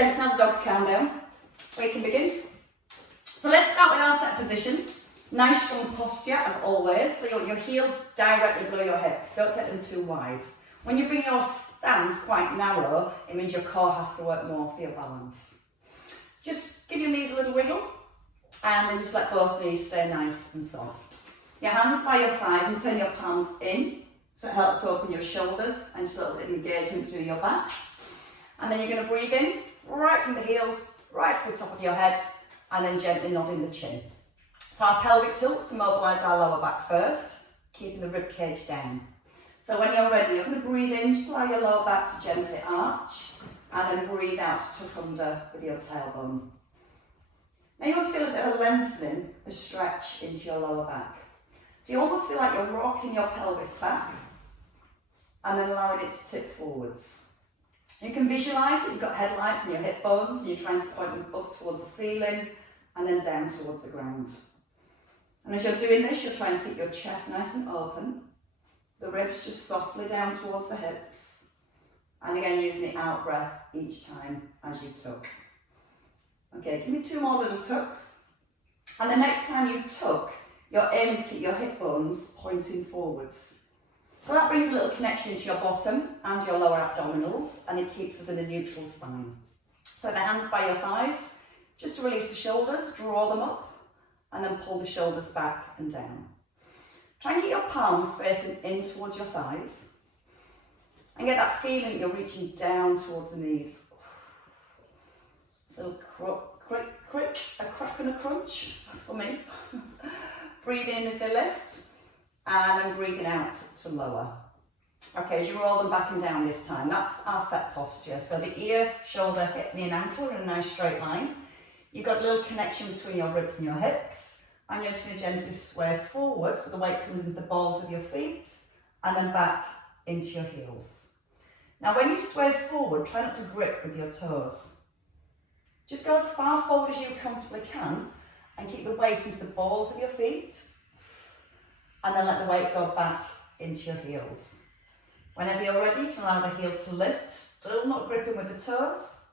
gents, now the dog's calm down. We can begin. So let's start with our set position. Nice strong posture as always. So your heels directly below your hips. Don't take them too wide. When you bring your stance quite narrow, it means your core has to work more for your balance. Just give your knees a little wiggle and then just let both knees stay nice and soft. Your hands by your thighs and turn your palms in so it helps to open your shoulders and just a little bit of engagement through your back. And then you're going to breathe in right from the heels, right to the top of your head, and then gently nodding the chin. So our pelvic tilts to mobilise our lower back first, keeping the rib cage down. So when you're ready, you're going to breathe in, just allow your lower back to gently arch, and then breathe out to tuck under with your tailbone. Now you want to feel a bit of a lengthening, a stretch into your lower back. So you almost feel like you're rocking your pelvis back, and then allowing it to tip forwards. You can visualise that you've got headlights in your hip bones, and you're trying to point them up towards the ceiling, and then down towards the ground. And as you're doing this, you're trying to keep your chest nice and open, the ribs just softly down towards the hips, and again using the out breath each time as you tuck. Okay, give me 2 more little tucks, and the next time you tuck, you're aiming to keep your hip bones pointing forwards. So that brings a little connection into your bottom and your lower abdominals, and it keeps us in a neutral spine. So the hands by your thighs, just to release the shoulders, draw them up, and then pull the shoulders back and down. Try and get your palms facing in towards your thighs, and get that feeling that you're reaching down towards the knees. A little a crack and a crunch, that's for me. Breathe in as they lift, and then breathing out to lower. Okay, as you roll them back and down this time, that's our set posture. So the ear, shoulder, hip, knee and ankle are in a nice straight line. You've got a little connection between your ribs and your hips, and you're just going to gently sway forward so the weight comes into the balls of your feet, and then back into your heels. Now when you sway forward, try not to grip with your toes. Just go as far forward as you comfortably can, and keep the weight into the balls of your feet, and then let the weight go back into your heels. Whenever you're ready, you can allow the heels to lift, still not gripping with the toes,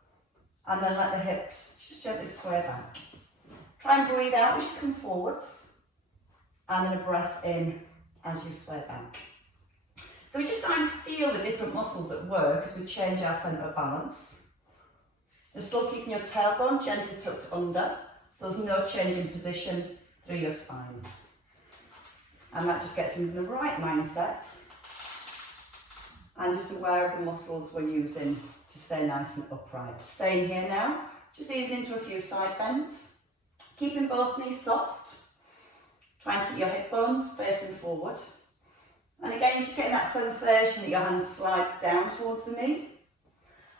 and then let the hips just gently sway back. Try and breathe out as you come forwards, and then a breath in as you sway back. So we're just starting to feel the different muscles that work as we change our centre of balance. You're still keeping your tailbone gently tucked under, so there's no change in position through your spine. And that just gets into the right mindset, and just aware of the muscles we're using to stay nice and upright. Staying here now, just easing into a few side bends, keeping both knees soft, trying to keep your hip bones facing forward. And again, you're just getting that sensation that your hand slides down towards the knee.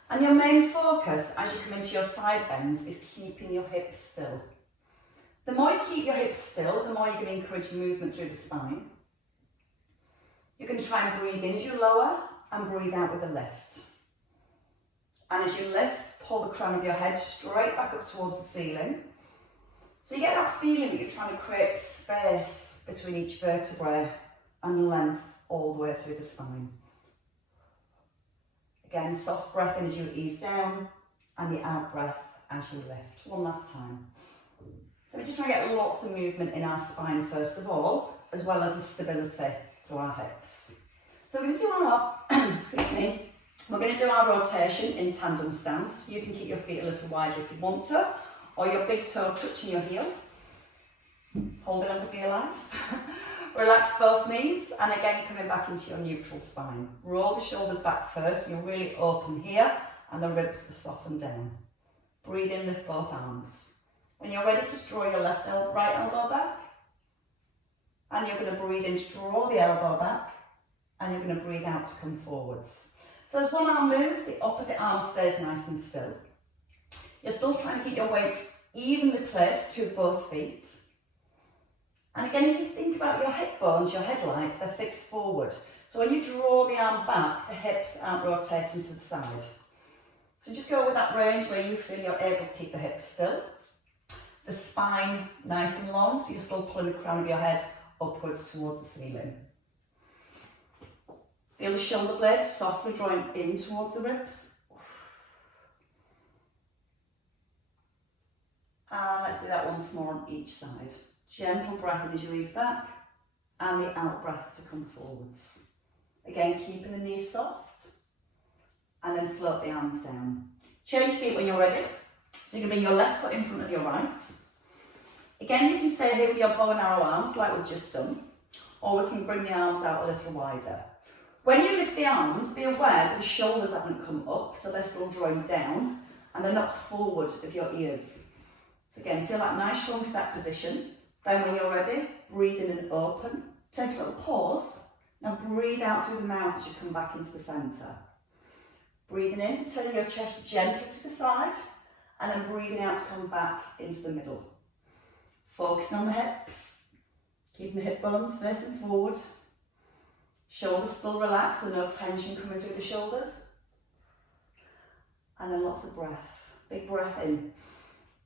And your main focus as you come into your side bends is keeping your hips still. The more you keep your hips still, the more you're going to encourage movement through the spine. You're going to try and breathe in as you lower, and breathe out with a lift. And as you lift, pull the crown of your head straight back up towards the ceiling. So you get that feeling that you're trying to create space between each vertebrae and length all the way through the spine. Again, soft breath in as you ease down, and the out breath as you lift. One last time. So we're just trying to get lots of movement in our spine first of all, as well as the stability through our hips. So we're going to do our, excuse me, we're going to do our rotation in tandem stance. You can keep your feet a little wider if you want to, or your big toe touching your heel. Hold it on for dear life. Relax both knees, and again coming back into your neutral spine. Roll the shoulders back first, you're really open here, and the ribs are softened down. Breathe in, lift both arms. When you're ready, just draw your right elbow back, and you're going to breathe in to draw the elbow back, and you're going to breathe out to come forwards. So as one arm moves, the opposite arm stays nice and still. You're still trying to keep your weight evenly placed to both feet. And again, if you think about your hip bones, your headlights, they're fixed forward. So when you draw the arm back, the hips aren't rotating to the side. So just go with that range where you feel you're able to keep the hips still. The spine nice and long, so you're still pulling the crown of your head upwards towards the ceiling. Feel the shoulder blades softly drawing in towards the ribs. And let's do that once more on each side. Gentle breath in as you ease back, and the out breath to come forwards. Again, keeping the knees soft, and then float the arms down. Change feet when you're ready. So you can bring your left foot in front of your right. Again, you can stay here with your bow and arrow arms like we've just done, or we can bring the arms out a little wider. When you lift the arms, be aware that the shoulders haven't come up, so they're still drawing down, and they're not forward of your ears. So again, feel that nice strong set position. Then when you're ready, breathe in and open. Take a little pause. Now breathe out through the mouth as you come back into the centre. Breathing in, turning your chest gently to the side, and then breathing out to come back into the middle. Focusing on the hips, keeping the hip bones facing forward. Shoulders still relaxed, so no tension coming through the shoulders. And then lots of breath. Big breath in.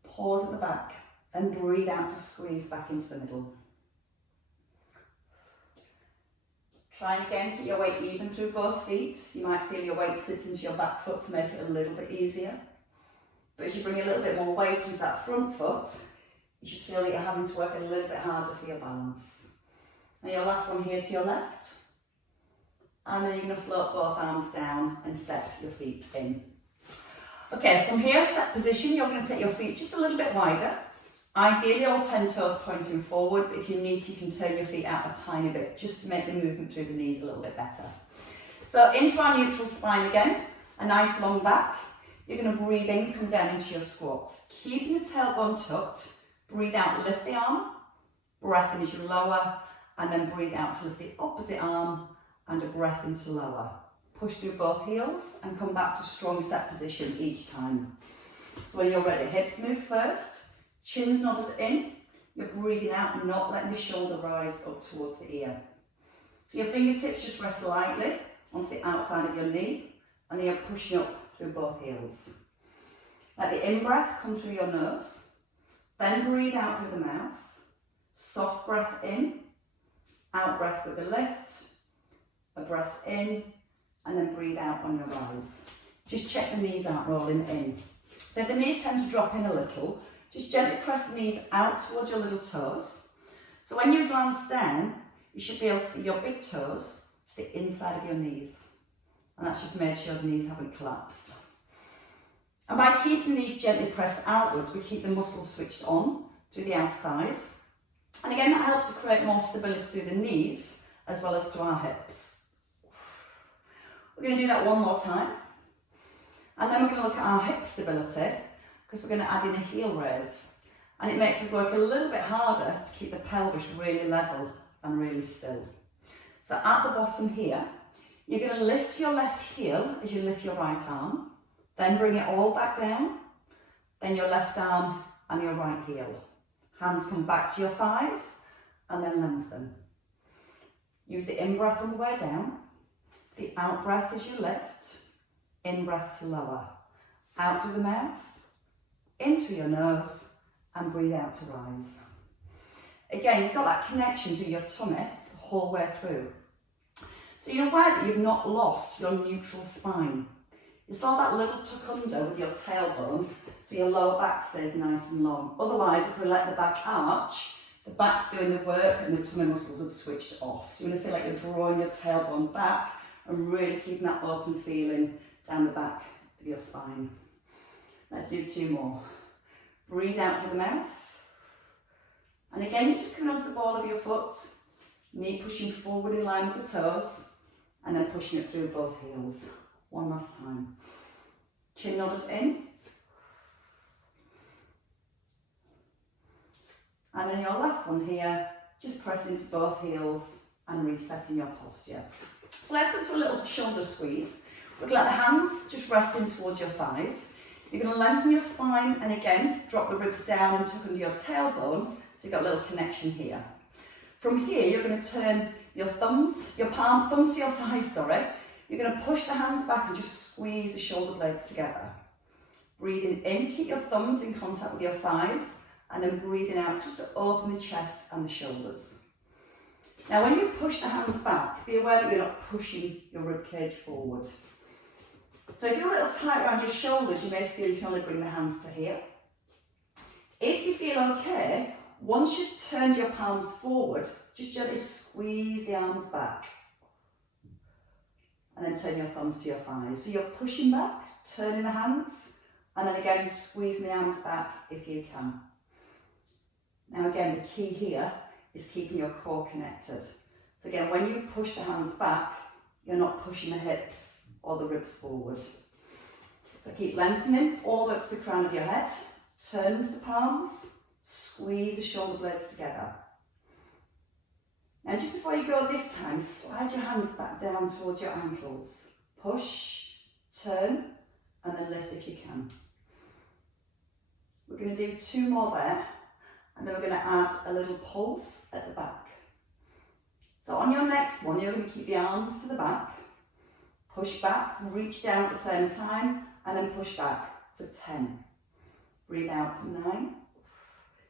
Pause at the back, and breathe out to squeeze back into the middle. Try and again keep your weight even through both feet. You might feel your weight sits into your back foot to make it a little bit easier. But as you bring a little bit more weight into that front foot, you should feel that you're having to work a little bit harder for your balance. Now your last one here to your left. And then you're going to float both arms down and step your feet in. Okay, from here, set position, you're going to take your feet just a little bit wider. Ideally, all 10 toes pointing forward, but if you need to, you can turn your feet out a tiny bit just to make the movement through the knees a little bit better. So into our neutral spine again, a nice long back. You're going to breathe in, come down into your squat. Keeping the tailbone tucked, breathe out, lift the arm, breath in as you lower, and then breathe out to lift the opposite arm, and a breath into lower. Push through both heels and come back to strong set position each time. So when you're ready, hips move first, chin's nodded in, you're breathing out, not letting the shoulder rise up towards the ear. So your fingertips just rest lightly onto the outside of your knee, and then you're pushing up through both heels. Let the in-breath come through your nose, then breathe out through the mouth. Soft breath in, out breath with a lift, a breath in, and then breathe out on your rise. Just check the knees aren't rolling in. So if the knees tend to drop in a little, just gently press the knees out towards your little toes. So when you glance down, you should be able to see your big toes to the inside of your knees. And that's just made sure the knees haven't collapsed. And by keeping the knees gently pressed outwards, we keep the muscles switched on through the outer thighs. And again, that helps to create more stability through the knees as well as through our hips. We're going to do that one more time. And then we're going to look at our hip stability, because we're going to add in a heel raise. And it makes us work a little bit harder to keep the pelvis really level and really still. So at the bottom here, you're going to lift your left heel as you lift your right arm, then bring it all back down, then your left arm and your right heel. Hands come back to your thighs and then lengthen. Use the in-breath on the way down, the out-breath as you lift, in-breath to lower. Out through the mouth, in through your nose, and breathe out to rise. Again, you've got that connection to your tummy the whole way through. So you're aware that you've not lost your neutral spine. You still have that little tuck under with your tailbone, so your lower back stays nice and long. Otherwise, if we let the back arch, the back's doing the work and the tummy muscles have switched off. So you're going to feel like you're drawing your tailbone back and really keeping that open feeling down the back of your spine. Let's do 2 more. Breathe out through the mouth. And again, you're just coming onto the ball of your foot, knee pushing forward in line with the toes, and then pushing it through both heels. One last time. Chin nodded in. And then your last one here, just press into both heels and resetting your posture. So let's go to a little shoulder squeeze. We're going to let the hands just rest in towards your thighs. You're going to lengthen your spine and again, drop the ribs down and tuck under your tailbone, so you've got a little connection here. From here, you're going to turn your thumbs to your thighs, You're going to push the hands back and just squeeze the shoulder blades together. Breathing in, keep your thumbs in contact with your thighs, and then breathing out just to open the chest and the shoulders. Now when you push the hands back, be aware that you're not pushing your rib cage forward. So if you're a little tight around your shoulders, you may feel you can only bring the hands to here. If you feel okay, once you've turned your palms forward, just gently squeeze the arms back. And then turn your thumbs to your thighs. So you're pushing back, turning the hands, and then again squeezing the arms back if you can. Now again, the key here is keeping your core connected. So again, when you push the hands back, you're not pushing the hips or the ribs forward. So keep lengthening all the way up to the crown of your head. Turn the palms, squeeze the shoulder blades together. Now just before you go this time, slide your hands back down towards your ankles. Push, turn, and then lift if you can. We're going to do 2 more there, and then we're going to add a little pulse at the back. So on your next one, you're going to keep the arms to the back, push back, reach down at the same time, and then push back for 10. Breathe out for 9.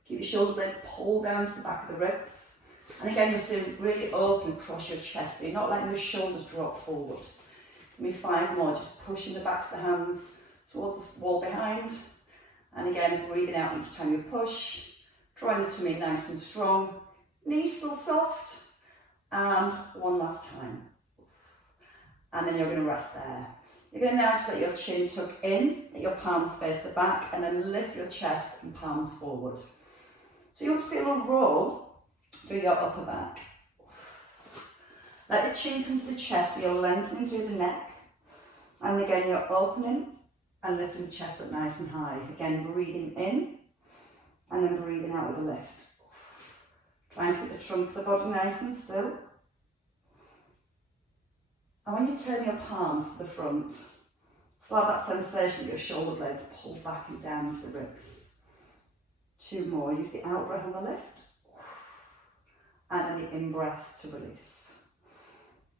Keep your shoulder blades pulled down to the back of the ribs. And again, you're still really open across your chest, so you're not letting the shoulders drop forward. Give me 5 more, just pushing the backs of the hands towards the wall behind. And again, breathing out each time you push. Drawing the tummy nice and strong. Knees still soft. And one last time. And then you're going to rest there. You're going to now just let your chin tuck in, let your palms face the back, and then lift your chest and palms forward. So you want to feel a roll through your upper back. Let the chin come to the chest, so you're lengthening through the neck. And again, you're opening and lifting the chest up nice and high. Again, breathing in and then breathing out with a lift. Trying to keep the trunk of the body nice and still. And when you turn your palms to the front, still have that sensation that your shoulder blades pull back and down to the ribs. 2 more. Use the out breath on the lift. And then the in-breath to release.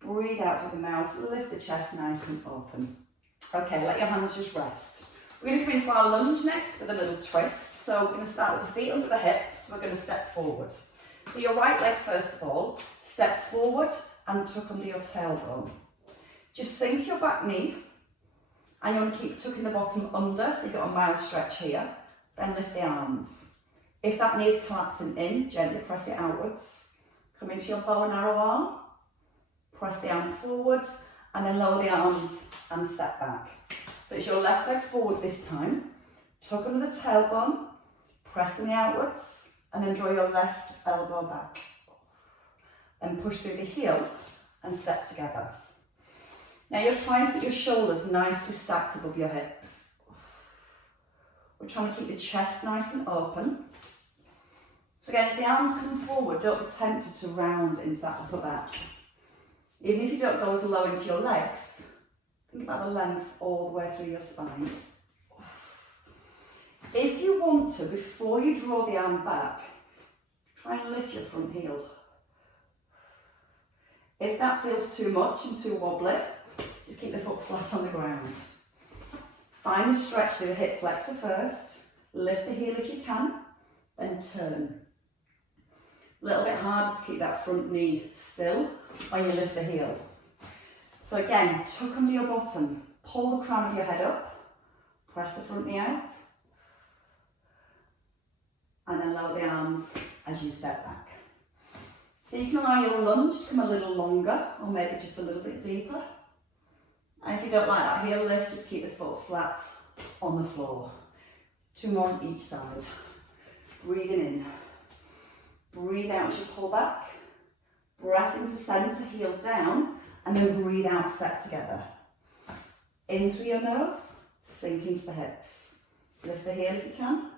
Breathe out through the mouth, lift the chest nice and open. Okay, let your hands just rest. We're going to come into our lunge next with a little twist. So we're going to start with the feet under the hips. We're going to step forward. So your right leg first of all, step forward and tuck under your tailbone. Just sink your back knee, and you want to keep tucking the bottom under, so you've got a mild stretch here. Then lift the arms. If that knee is collapsing in, gently press it outwards. Come into your bow and arrow arm, press the arm forward, and then lower the arms and step back. So it's your left leg forward this time. Tuck under the tailbone, press the knee outwards, and then draw your left elbow back. Then push through the heel and step together. Now you're trying to get your shoulders nicely stacked above your hips. We're trying to keep the chest nice and open. So again, as the arms come forward, don't be tempted to round into that upper back. Even if you don't go as low into your legs, think about the length all the way through your spine. If you want to, before you draw the arm back, try and lift your front heel. If that feels too much and too wobbly, just keep the foot flat on the ground. Find the stretch through the hip flexor first. Lift the heel if you can, then turn. A little bit harder to keep that front knee still when you lift the heel. So again, tuck under your bottom, pull the crown of your head up, press the front knee out, and then lower the arms as you step back. So you can allow your lunge to come a little longer, or maybe just a little bit deeper. And if you don't like that heel lift, just keep the foot flat on the floor. 2 more on each side. Breathing in. Breathe out as you pull back. Breath into centre, heel down, and then breathe out, step together. In through your nose, sink into the hips. Lift the heel if you can.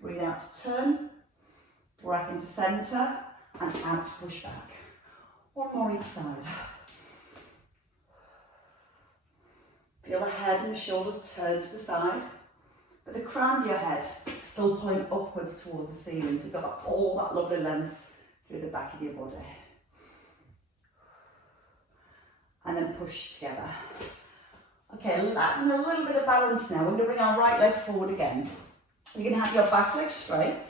Breathe out to turn. Breath into centre, and out to push back. 1 more each side. Feel the head and the shoulders turn to the side, but the crown of your head still pulling upwards towards the ceiling, so you've got all that lovely length through the back of your body. And then push together. Okay, a little bit of balance now. We're going to bring our right leg forward again. You're going to have your back leg straight,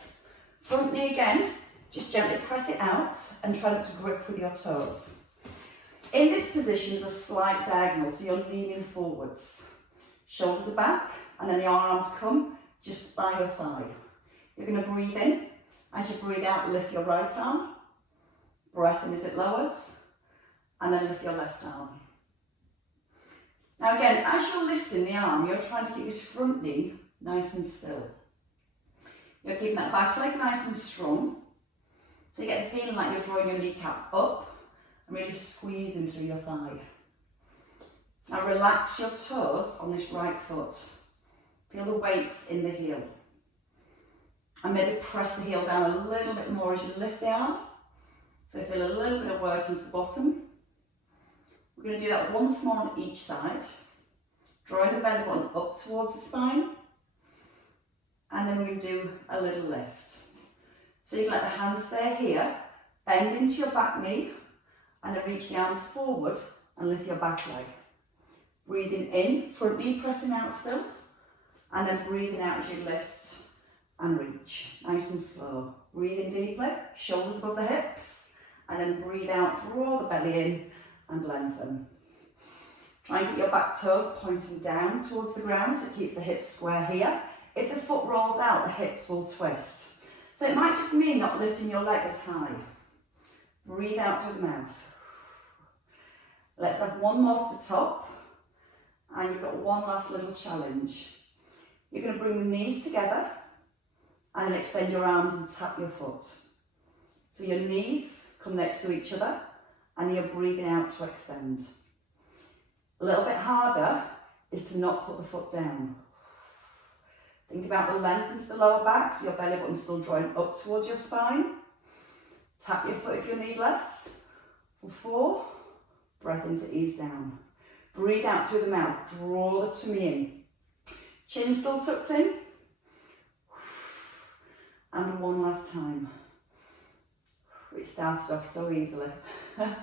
front knee again, just gently press it out and try not to grip with your toes. In this position, there's a slight diagonal, so you're leaning forwards. Shoulders are back, and then the arms come just by your thigh. You're going to breathe in. As you breathe out, lift your right arm. Breath in as it lowers. And then lift your left arm. Now again, as you're lifting the arm, you're trying to keep this front knee nice and still. You're keeping that back leg nice and strong. So you get the feeling like you're drawing your kneecap up and really squeezing through your thigh. Now relax your toes on this right foot. Feel the weights in the heel. And maybe press the heel down a little bit more as you lift the arm. So feel a little bit of work into the bottom. We're going to do that once more on each side. Drawing the belly button up towards the spine. And then we're going to do a little lift. So you can let the hands stay here, bend into your back knee, and then reach the arms forward and lift your back leg. Breathing in, front knee pressing out still, and then breathing out as you lift and reach. Nice and slow. Breathing deeply, shoulders above the hips, and then breathe out, draw the belly in and lengthen. Try and get your back toes pointing down towards the ground so it keeps the hips square here. If the foot rolls out, the hips will twist. So it might just mean not lifting your leg as high. Breathe out through the mouth. Let's have one more to the top. And you've got one last little challenge. You're going to bring the knees together and then extend your arms and tap your foot. So your knees come next to each other and you're breathing out to extend. A little bit harder is to not put the foot down. Think about the length into the lower back, so your belly button's still drawing up towards your spine. Tap your foot if you need less. For 4, breath in to ease down. Breathe out through the mouth, draw the tummy in. Chin still tucked in. And one last time. It started off so easily. And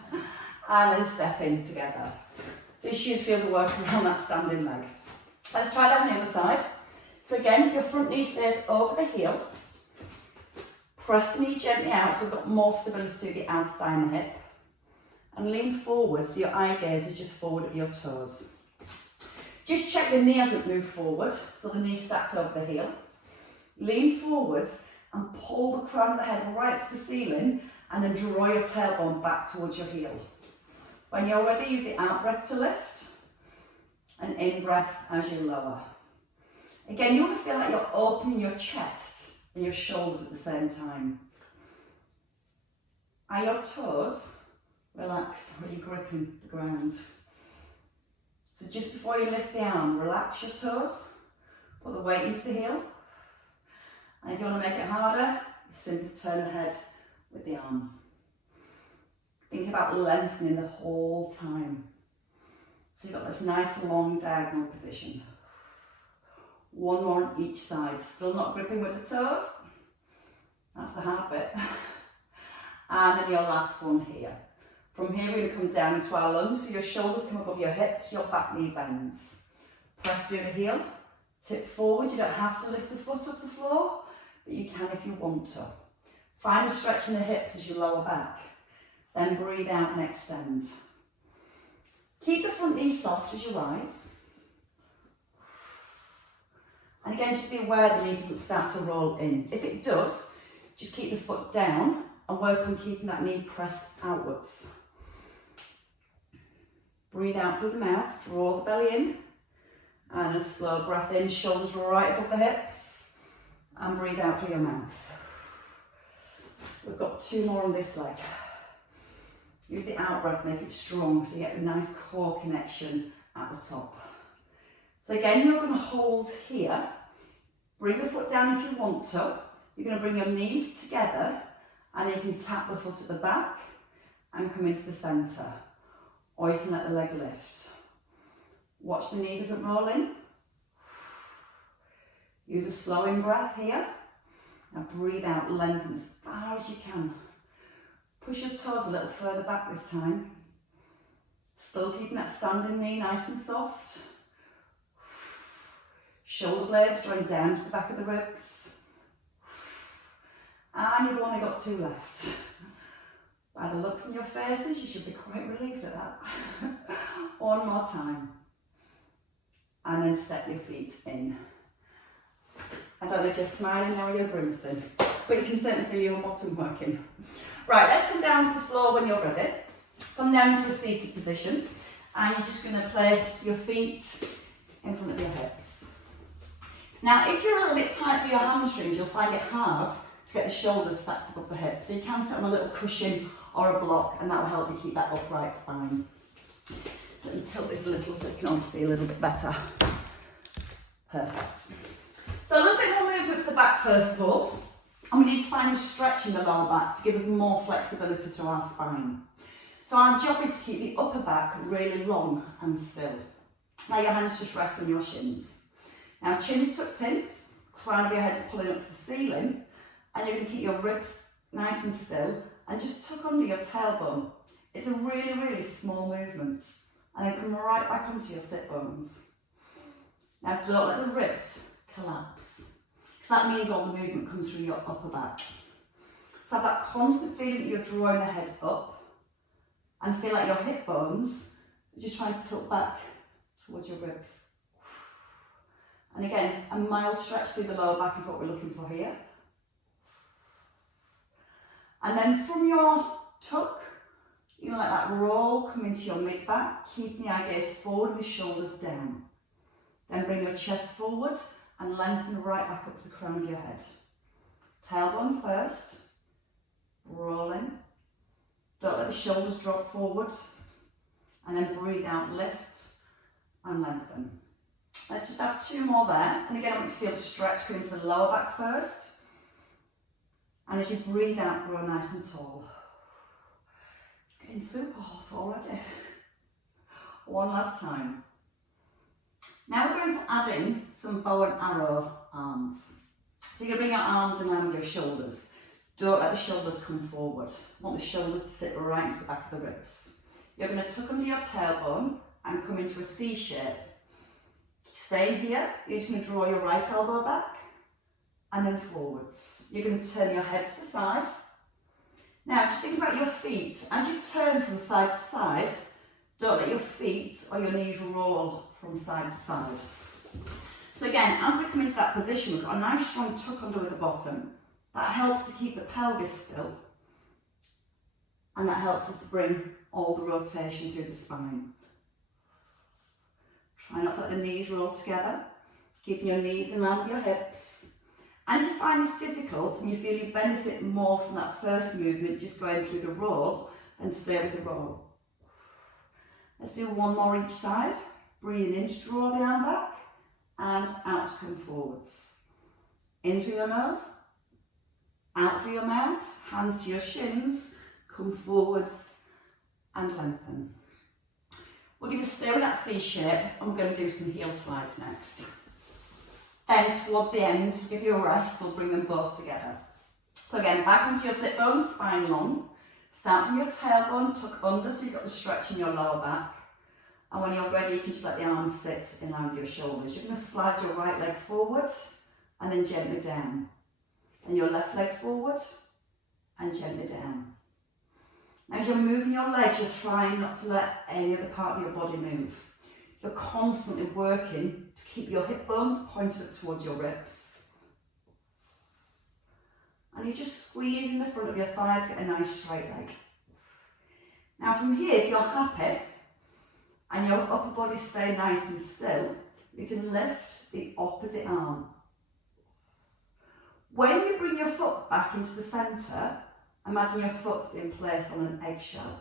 then step in together. So you should feel the work around that standing leg. Let's try that on the other side. So again, your front knee stays over the heel. Press the knee gently out so you've got more stability to the outside and the hip. And lean forward so your eye gaze is just forward of your toes. Just check the knee hasn't moved forward, so the knee stacked over the heel. Lean forwards and pull the crown of the head right to the ceiling and then draw your tailbone back towards your heel. When you're ready, use the out breath to lift and in breath as you lower. Again, you want to feel like you're opening your chest and your shoulders at the same time. Are your toes relaxed? Are you gripping the ground? So just before you lift the arm, relax your toes, put the weight into the heel. And if you want to make it harder, simply turn the head with the arm. Think about lengthening the whole time. So you've got this nice long diagonal position. One more on each side, still not gripping with the toes. That's the hard bit. And then your last one here. From here we're going to come down into our lunge, so your shoulders come above your hips, your back knee bends. Press through the heel, tip forward, you don't have to lift the foot off the floor, but you can if you want to. Find a stretch in the hips as you lower back. Then breathe out and extend. Keep the front knee soft as you rise. And again, just be aware the knee doesn't start to roll in. If it does, just keep the foot down and work on keeping that knee pressed outwards. Breathe out through the mouth, draw the belly in. And a slow breath in, shoulders right above the hips. And breathe out through your mouth. We've got 2 more on this leg. Use the out breath, make it strong so you get a nice core connection at the top. So again, you're going to hold here. Bring the foot down if you want to. You're going to bring your knees together and you can tap the foot at the back and come into the centre. Or you can let the leg lift. Watch the knee doesn't roll in. Use a slow in breath here. Now breathe out, lengthen as far as you can. Push your toes a little further back this time. Still keeping that standing knee nice and soft. Shoulder blades drawing down to the back of the ribs. And you've only got 2 left. By the looks on your faces, you should be quite relieved at that. One more time. And then step your feet in. And don't know if you're smiling now or you're grimacing, but you can certainly feel your bottom working. Right, let's come down to the floor when you're ready. Come down to a seated position, and you're just going to place your feet in front of your hips. Now, if you're a little bit tight for your hamstrings, you'll find it hard to get the shoulders stacked above the hips. So you can sit on a little cushion or a block, and that will help you keep that upright spine. Let me tilt this a little so you can all see a little bit better. Perfect. So a little bit more movement for the back first of all. And we need to find a stretch in the lower back to give us more flexibility to our spine. So our job is to keep the upper back really long and still. Now your hands just rest on your shins. Now chin's tucked in, crown of your head's pulling up to the ceiling, and you're going to keep your ribs nice and still and just tuck under your tailbone. It's a really, really small movement, and then come right back onto your sit bones. Now don't let the ribs collapse, because that means all the movement comes through your upper back. So have that constant feeling that you're drawing the head up, and feel like your hip bones are just trying to tilt back towards your ribs. And again, a mild stretch through the lower back is what we're looking for here. And then from your tuck, you can let that roll come into your mid back, keeping the eye gaze forward and the shoulders down. Then bring your chest forward and lengthen right back up to the crown of your head. Tailbone first, rolling. Don't let the shoulders drop forward. And then breathe out, lift and lengthen. Let's just have 2 more there. And again, I want you to feel the stretch come into the lower back first. And as you breathe out, grow nice and tall. It's getting super hot already. One last time. Now we're going to add in some bow and arrow arms. So you're going to bring your arms in line with your shoulders. Don't let the shoulders come forward. You want the shoulders to sit right into the back of the ribs. You're going to tuck under your tailbone and come into a C shape. Staying here, you're just going to draw your right elbow back and then forwards. You're going to turn your head to the side. Now just think about your feet. As you turn from side to side, don't let your feet or your knees roll from side to side. So again, as we come into that position, we've got a nice strong tuck under at the bottom. That helps to keep the pelvis still. And that helps us to bring all the rotation through the spine. Try not to let the knees roll together. Keeping your knees in line with your hips. And if you find this difficult and you feel you benefit more from that first movement, just going through the roll, then stay with the roll. Let's do 1 more each side. Breathe in to draw the arm back and out to come forwards. In through your nose, out through your mouth, hands to your shins, come forwards and lengthen. We're going to stay with that C shape and we're going to do some heel slides next. Then towards the end, give you a rest, we'll bring them both together. So again, back onto your sit bones, spine long. Start from your tailbone, tuck under so you've got the stretch in your lower back. And when you're ready, you can just let the arms sit in line with your shoulders. You're going to slide your right leg forward and then gently down. And your left leg forward and gently down. As you're moving your legs, you're trying not to let any other part of your body move. You're constantly working to keep your hip bones pointed up towards your ribs. And you're just squeezing the front of your thigh to get a nice straight leg. Now from here, if you're happy, and your upper body stay nice and still, you can lift the opposite arm. When you bring your foot back into the centre, imagine your foot's being placed on an eggshell.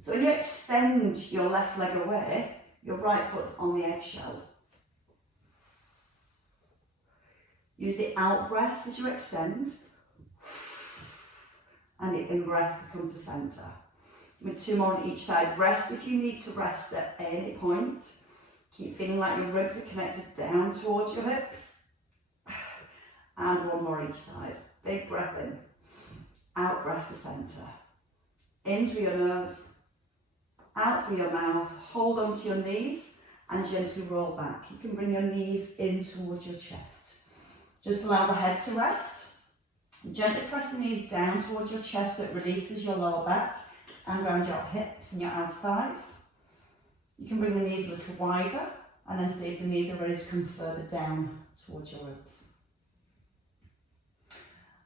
So when you extend your left leg away, your right foot's on the eggshell. Use the out breath as you extend, and the in breath to come to centre. With 2 more on each side. Rest if you need to rest at any point. Keep feeling like your ribs are connected down towards your hips. And 1 more each side. Big breath in. Out breath to centre. In through your nose. Out through your mouth. Hold onto your knees and gently roll back. You can bring your knees in towards your chest. Just allow the head to rest. Gently press the knees down towards your chest so it releases your lower back and around your hips and your outer thighs. You can bring the knees a little wider and then see if the knees are ready to come further down towards your ribs.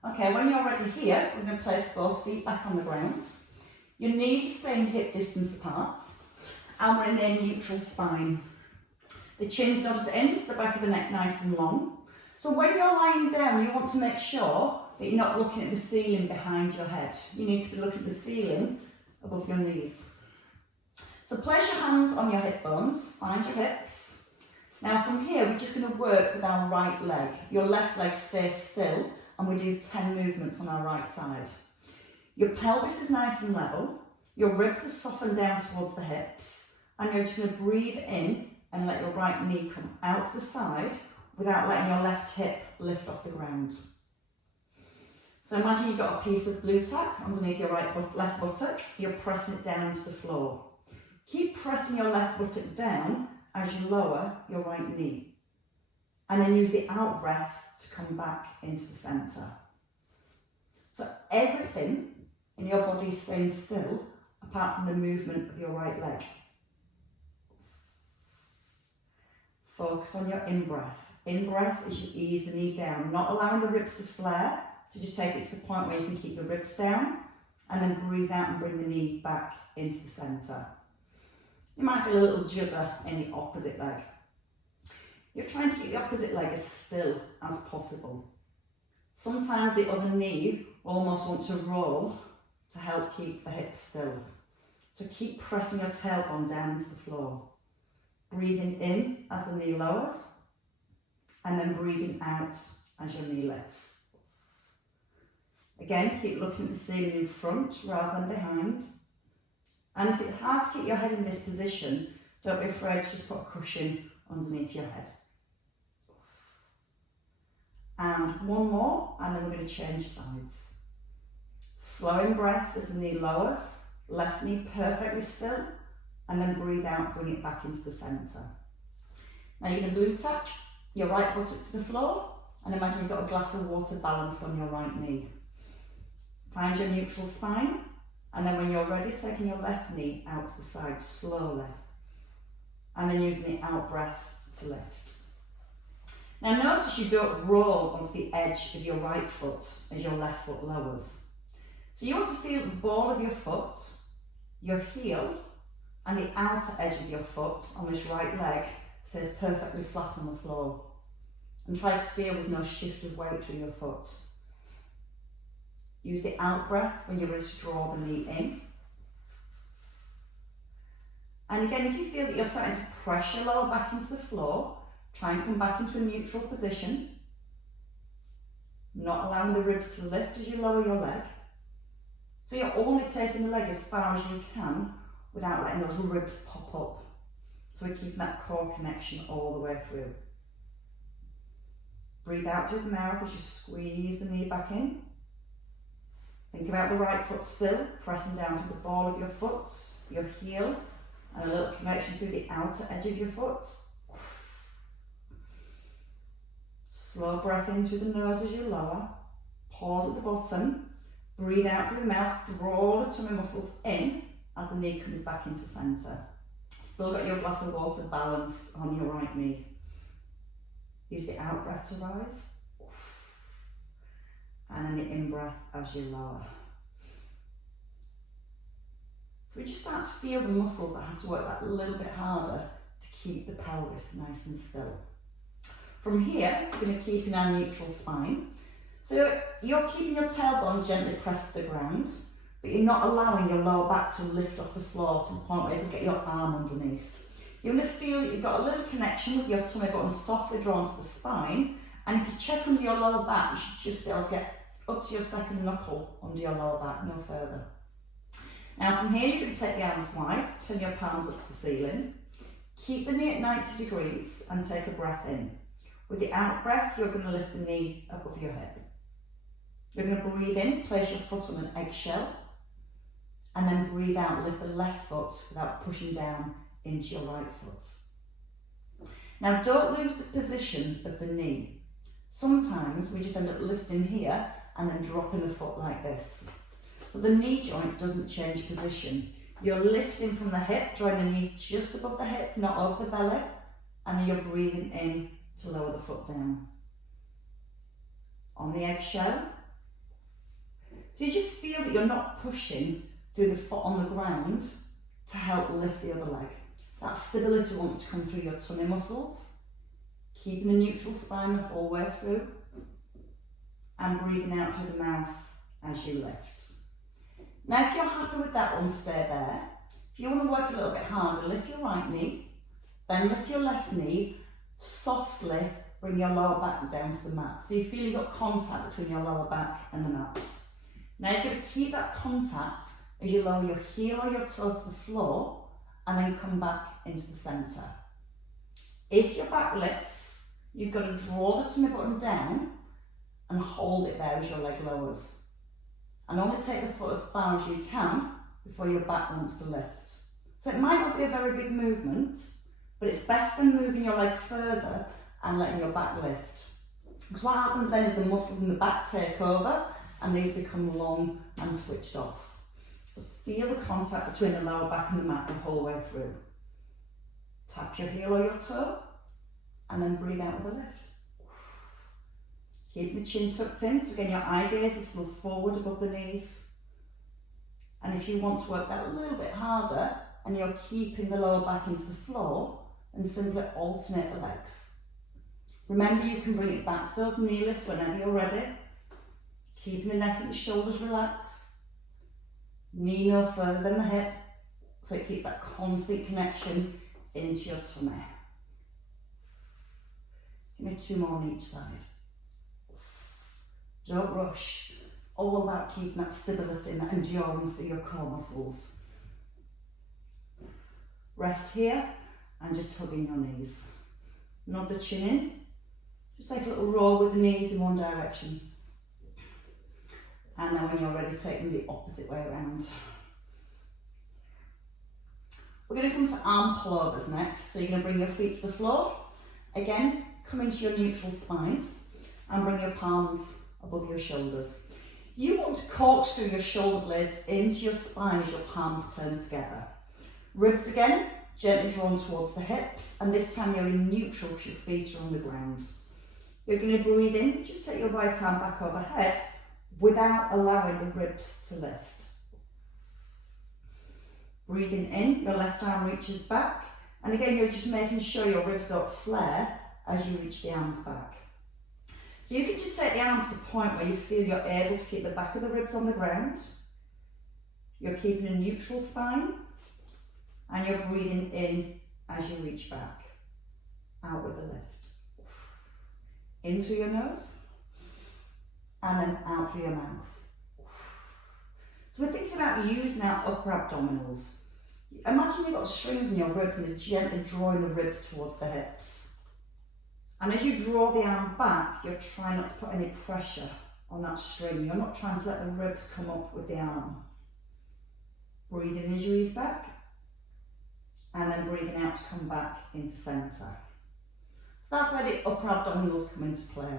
Okay, when you're ready here, we're going to place both feet back on the ground. Your knees are staying hip distance apart, and we're in a neutral spine. The chin's nodded in, so the back of the neck nice and long. So when you're lying down, you want to make sure that you're not looking at the ceiling behind your head. You need to be looking at the ceiling above your knees. So place your hands on your hip bones, find your hips. Now from here, we're just going to work with our right leg. Your left leg stays still, and we do 10 movements on our right side. Your pelvis is nice and level, your ribs are softened down towards the hips, and you're just going to breathe in and let your right knee come out to the side without letting your left hip lift off the ground. So imagine you've got a piece of blue tack underneath your left buttock, you're pressing it down to the floor. Keep pressing your left buttock down as you lower your right knee. And then use the out breath to come back into the centre. So everything in your body is staying still apart from the movement of your right leg. Focus on your in-breath. In-breath is you ease the knee down, not allowing the ribs to flare, so just take it to the point where you can keep the ribs down, and then breathe out and bring the knee back into the centre. You might feel a little judder in the opposite leg. You're trying to keep the opposite leg as still as possible. Sometimes the other knee will almost want to roll to help keep the hips still. So keep pressing your tailbone down into the floor. Breathing in as the knee lowers, and then breathing out as your knee lifts. Again, keep looking at the ceiling in front rather than behind. And if it's hard to keep your head in this position, don't be afraid to just put a cushion underneath your head. And one more, and then we're going to change sides. Slowing breath as the knee lowers, left knee perfectly still, and then breathe out, bring it back into the centre. Now you're going to blue tack your right buttock to the floor, and imagine you've got a glass of water balanced on your right knee. Find your neutral spine, and then when you're ready, taking your left knee out to the side slowly, and then using the out breath to lift. Now notice you don't roll onto the edge of your right foot as your left foot lowers. So you want to feel the ball of your foot, your heel, and the outer edge of your foot on this right leg stays perfectly flat on the floor. And try to feel there's no shift of weight through your foot. Use the out breath when you're ready to draw the knee in. And again, if you feel that you're starting to press your lower back into the floor, try and come back into a neutral position. Not allowing the ribs to lift as you lower your leg. So you're only taking the leg as far as you can without letting those ribs pop up. So we're keeping that core connection all the way through. Breathe out through the mouth as you squeeze the knee back in. Think about the right foot still, pressing down to the ball of your foot, your heel, and a little connection through the outer edge of your foot. Slow breath in through the nose as you lower. Pause at the bottom. Breathe out through the mouth. Draw the tummy muscles in as the knee comes back into centre. Still got your glass of water balanced on your right knee. Use the out breath to rise. And then the in breath as you lower. So we just start to feel the muscles that have to work that little bit harder to keep the pelvis nice and still. From here, we're going to keep in our neutral spine. So you're keeping your tailbone gently pressed to the ground, but you're not allowing your lower back to lift off the floor to the point where you can get your arm underneath. You're going to feel that you've got a little connection with your tummy button softly drawn to the spine, and if you check under your lower back, you should just be able to get up to your second knuckle under your lower back, no further. Now from here, you're going to take the arms wide, turn your palms up to the ceiling, keep the knee at 90 degrees and take a breath in. With the out breath, you're going to lift the knee above your hip. You're going to breathe in, place your foot on an eggshell, and then breathe out, lift the left foot without pushing down into your right foot. Now don't lose the position of the knee. Sometimes we just end up lifting here and then dropping the foot like this. So the knee joint doesn't change position. You're lifting from the hip, drawing the knee just above the hip, not over the belly, and then you're breathing in to lower the foot down. On the eggshell, So you just feel that you're not pushing through the foot on the ground to help lift the other leg. That stability wants to come through your tummy muscles, keeping the neutral spine the whole way through, and breathing out through the mouth as you lift. Now if you're happy with that one, stay there. If you want to work a little bit harder, lift your right knee, then lift your left knee, softly bring your lower back down to the mat. So you feel you've got contact between your lower back and the mat. Now you're going to keep that contact as you lower your heel or your toe to the floor and then come back into the centre. If your back lifts, you've got to draw the tummy button down and hold it there as your leg lowers. And only take the foot as far as you can before your back wants to lift. So it might not be a very big movement, but it's best than moving your leg further and letting your back lift. Because what happens then is the muscles in the back take over and these become long and switched off. So feel the contact between the lower back and the mat the whole way through. Tap your heel or your toe and then breathe out with a lift. Keep the chin tucked in, so again your eye gaze is still forward above the knees. And if you want to work that a little bit harder and you're keeping the lower back into the floor, then simply alternate the legs. Remember you can bring it back to those knee lifts whenever you're ready. Keeping the neck and the shoulders relaxed. Knee no further than the hip, so it keeps that constant connection into your tummy. Give me 2 more on each side. Don't rush. It's all about keeping that stability and that endurance for your core muscles. Rest here and just hugging your knees. Nod the chin in. Just take a little roll with the knees in one direction. And then when you're ready, take them the opposite way around. We're going to come to arm pullovers next. So you're going to bring your feet to the floor. Again, come into your neutral spine and bring your palms above your shoulders. You want to corkscrew your shoulder blades into your spine as your palms turn together. Ribs again, gently drawn towards the hips, and this time you're in neutral because your feet are on the ground. You're going to breathe in, just take your right arm back overhead without allowing the ribs to lift. Breathing in, your left arm reaches back, and again you're just making sure your ribs don't flare as you reach the arms back. So you can just take the arm to the point where you feel you're able to keep the back of the ribs on the ground. You're keeping a neutral spine, and you're breathing in as you reach back. Out with the lift. In through your nose, and then out through your mouth. So we're thinking about using our upper abdominals. Imagine you've got strings in your ribs and you're gently drawing the ribs towards the hips. And as you draw the arm back, you're trying not to put any pressure on that string. You're not trying to let the ribs come up with the arm. Breathe in as you ease back, and then breathing out to come back into centre. So that's where the upper abdominals come into play.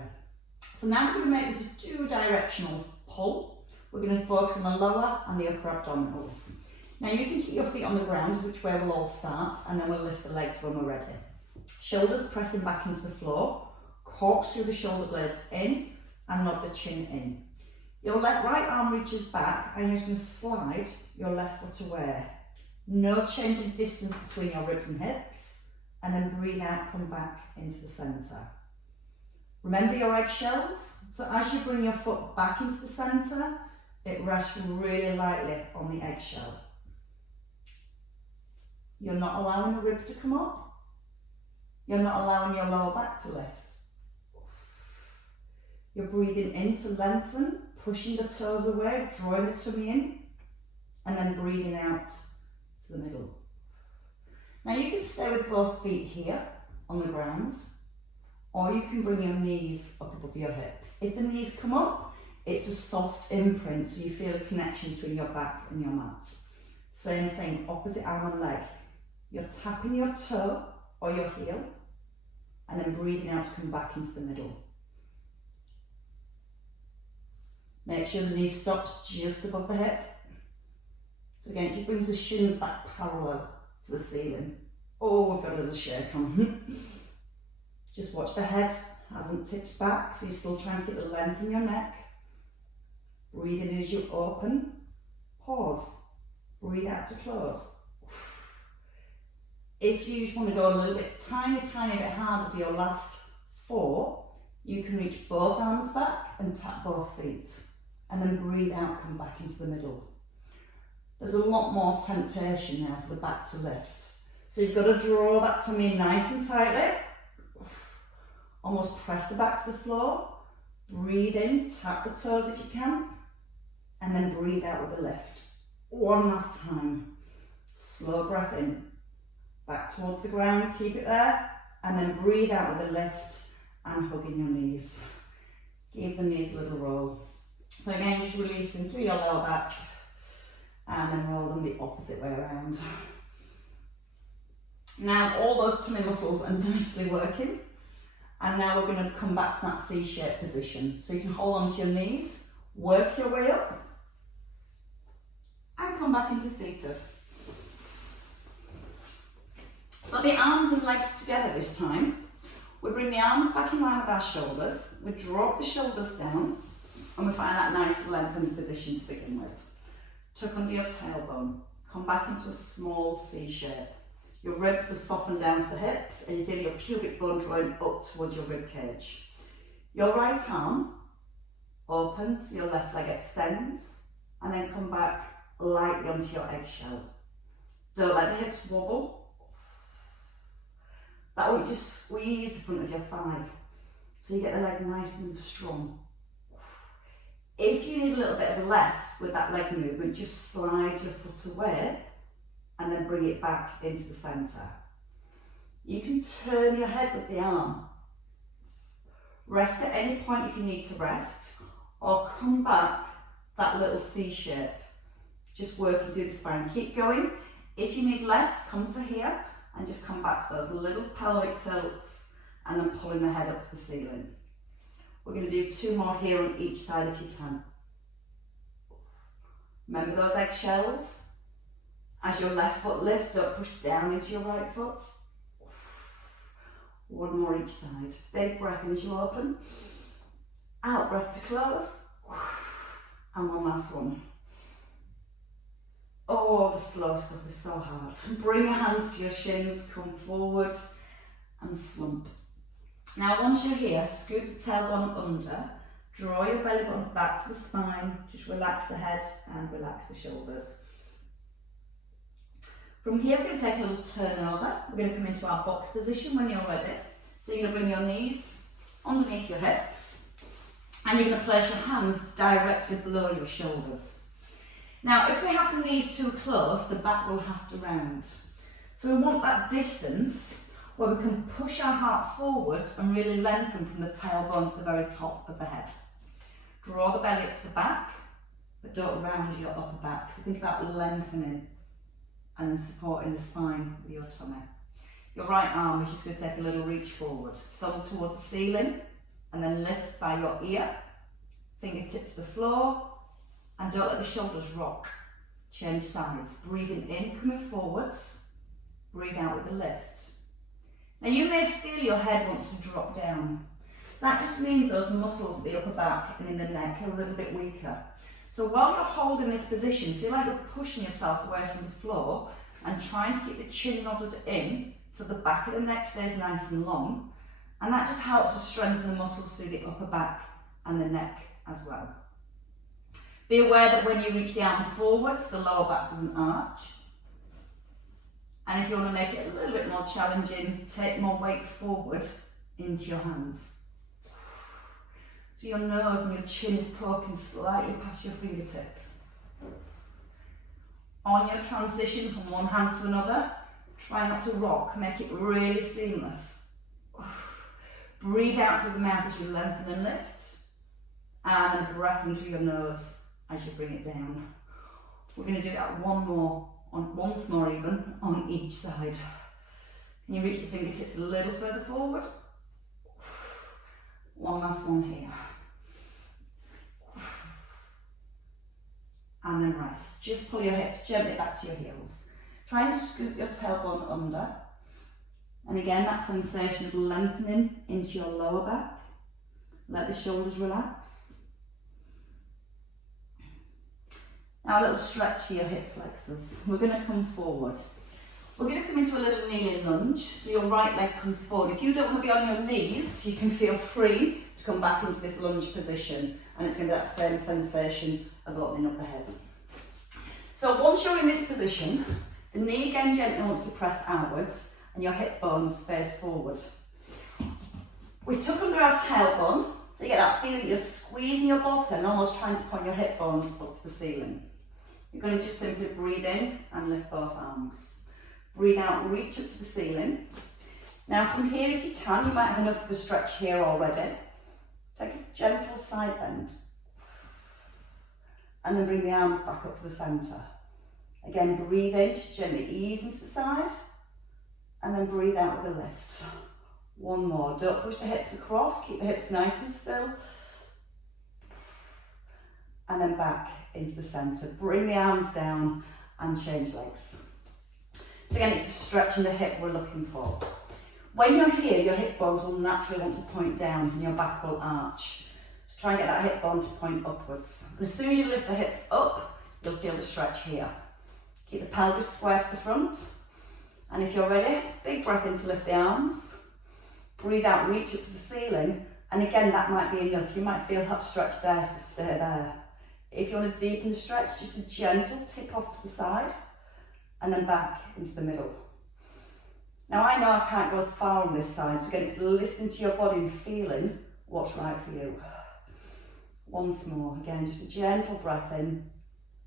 So now we're going to make this a 2-directional pull. We're going to focus on the lower and the upper abdominals. Now you can keep your feet on the ground, which way we'll all start, and then we'll lift the legs when we're ready. Shoulders pressing back into the floor, corkscrew the shoulder blades in, and nod the chin in. Your right arm reaches back, and you're just going to slide your left foot away. No change in distance between your ribs and hips, and then breathe out, come back into the centre. Remember your eggshells, so as you bring your foot back into the centre, it rests really lightly on the eggshell. You're not allowing the ribs to come up. You're not allowing your lower back to lift. You're breathing in to lengthen, pushing the toes away, drawing the tummy in, and then breathing out to the middle. Now you can stay with both feet here on the ground, or you can bring your knees up above your hips. If the knees come up, it's a soft imprint, so you feel a connection between your back and your mat. Same thing, opposite arm and leg. You're tapping your toe or your heel, and then breathing out to come back into the middle. Make sure the knee stops just above the hip. So again, it just brings the shins back parallel to the ceiling. Oh, we've got a little shake on. Just watch the head hasn't tipped back, so you're still trying to get the length in your neck. Breathe in as you open, pause, breathe out to close. If you just want to go a little bit tiny bit harder for your last 4, you can reach both arms back and tap both feet. And then breathe out, come back into the middle. There's a lot more temptation now for the back to lift. So you've got to draw that tummy in nice and tightly. Almost press the back to the floor. Breathe in, tap the toes if you can. And then breathe out with a lift. One last time. Slow breath in. Back towards the ground, keep it there. And then breathe out with a lift and hugging your knees. Give the knees a little roll. So again, just releasing through your lower back. And then roll them the opposite way around. Now all those tummy muscles are nicely working. And now we're going to come back to that C-shaped position. So you can hold on to your knees, work your way up, and come back into seated. Got the arms and legs together this time. We bring the arms back in line with our shoulders. We drop the shoulders down, and we find that nice lengthened position to begin with. Tuck under your tailbone. Come back into a small C shape. Your ribs are softened down to the hips, and you feel your pubic bone drawing up towards your rib cage. Your right arm opens, your left leg extends, and then come back lightly onto your eggshell. Don't let the hips wobble. That way just squeeze the front of your thigh, so you get the leg nice and strong. If you need a little bit of less with that leg movement, just slide your foot away and then bring it back into the centre. You can turn your head with the arm. Rest at any point if you need to rest, or come back that little C shape, just working through the spine. Keep going. If you need less, come to here and just come back to those little pelvic tilts and then pulling the head up to the ceiling. We're going to do 2 more here on each side if you can. Remember those eggshells? As your left foot lifts, don't push down into your right foot. 1 more each side. Big breath in as you open. Out breath to close. And 1 last one. Oh, the slow stuff is so hard. Bring your hands to your shins, come forward and slump. Now once you're here, scoop the tailbone under, draw your belly button back to the spine, just relax the head and relax the shoulders. From here we're going to take a little turn over. We're going to come into our box position when you're ready. So you're going to bring your knees underneath your hips and you're going to place your hands directly below your shoulders. Now if we have the knees too close, the back will have to round. So we want that distance where we can push our heart forwards and really lengthen from the tailbone to the very top of the head. Draw the belly up to the back, but don't round your upper back. So think about lengthening and then supporting the spine with your tummy. Your right arm is just going to take a little reach forward, thumb towards the ceiling, and then lift by your ear, fingertips to the floor, and don't let the shoulders rock. Change sides, breathing in, coming forwards, breathe out with a lift. Now you may feel your head wants to drop down. That just means those muscles at the upper back and in the neck are a little bit weaker. So while you're holding this position, feel like you're pushing yourself away from the floor and trying to keep the chin nodded in so the back of the neck stays nice and long. And that just helps to strengthen the muscles through the upper back and the neck as well. Be aware that when you reach the arm forwards, the lower back doesn't arch. And if you want to make it a little bit more challenging, take more weight forward into your hands. So your nose and your chin is poking slightly past your fingertips. On your transition from one hand to another, try not to rock, make it really seamless. Breathe out through the mouth as you lengthen and lift, and then breath in through your nose as you bring it down. We're going to do that once more even, on each side. Can you reach the fingertips a little further forward? 1 last one here. And then rest. Just pull your hips gently back to your heels. Try and scoop your tailbone under. And again, that sensation of lengthening into your lower back. Let the shoulders relax. Now a little stretch for your hip flexors. We're going to come forward. We're going to come into a little kneeling lunge, so your right leg comes forward. If you don't want to be on your knees, you can feel free to come back into this lunge position, and it's going to be that same sensation of opening up the hip. So once you're in this position, the knee again gently wants to press outwards, and your hip bones face forward. We tuck under our tailbone, so you get that feeling that you're squeezing your bottom and almost trying to point your hip bones up to the ceiling. You're going to just simply breathe in and lift both arms. Breathe out, reach up to the ceiling. Now from here, if you can, you might have enough of a stretch here already. Take a gentle side bend. And then bring the arms back up to the centre. Again, breathe in, just gently ease into the side. And then breathe out with a lift. One more. Don't push the hips across, keep the hips nice and still. And then back into the centre. Bring the arms down and change legs. So again, it's the stretch in the hip we're looking for. When you're here, your hip bones will naturally want to point down and your back will arch. So try and get that hip bone to point upwards. And as soon as you lift the hips up, you'll feel the stretch here. Keep the pelvis square to the front. And if you're ready, big breath in to lift the arms. Breathe out, reach up to the ceiling. And again, that might be enough. You might feel that stretch there, so stay there. If you want to deepen the stretch, just a gentle tip off to the side and then back into the middle. Now I know I can't go as far on this side, so again, it's listening to your body and feeling what's right for you. Once more, again, just a gentle breath in,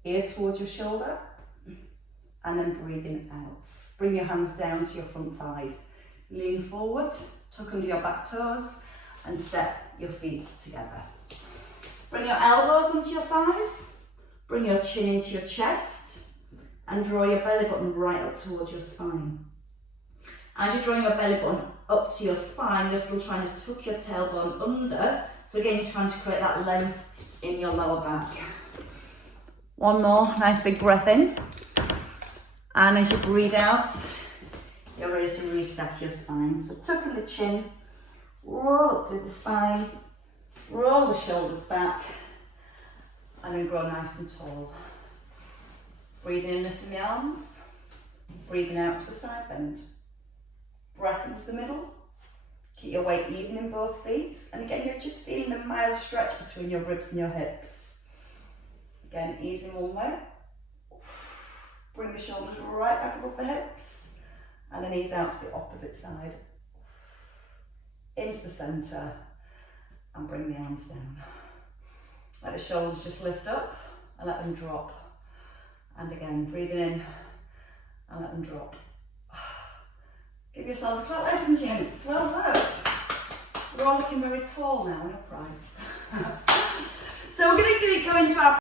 ear towards your shoulder, and then breathing out. Bring your hands down to your front thigh. Lean forward, tuck under your back toes, and step your feet together. Bring your elbows onto your thighs, bring your chin into your chest, and draw your belly button right up towards your spine. As you're drawing your belly button up to your spine, you're still trying to tuck your tailbone under. So again, you're trying to create that length in your lower back. One more, nice big breath in. And as you breathe out, you're ready to reset your spine. So tuck in the chin, roll up through the spine, roll the shoulders back, and then grow nice and tall. Breathing in, lifting the arms, breathing out to a side bend. Breath into the middle, keep your weight even in both feet, and again you're just feeling a mild stretch between your ribs and your hips. Again, easing one way, bring the shoulders right back above the hips, and then ease out to the opposite side, into the centre, and bring the arms down. Let the shoulders just lift up, and let them drop. And again, breathing in, and let them drop. Give yourselves a clap, ladies and gents. Well done. We're all looking very tall now and upright. So we're going to go into our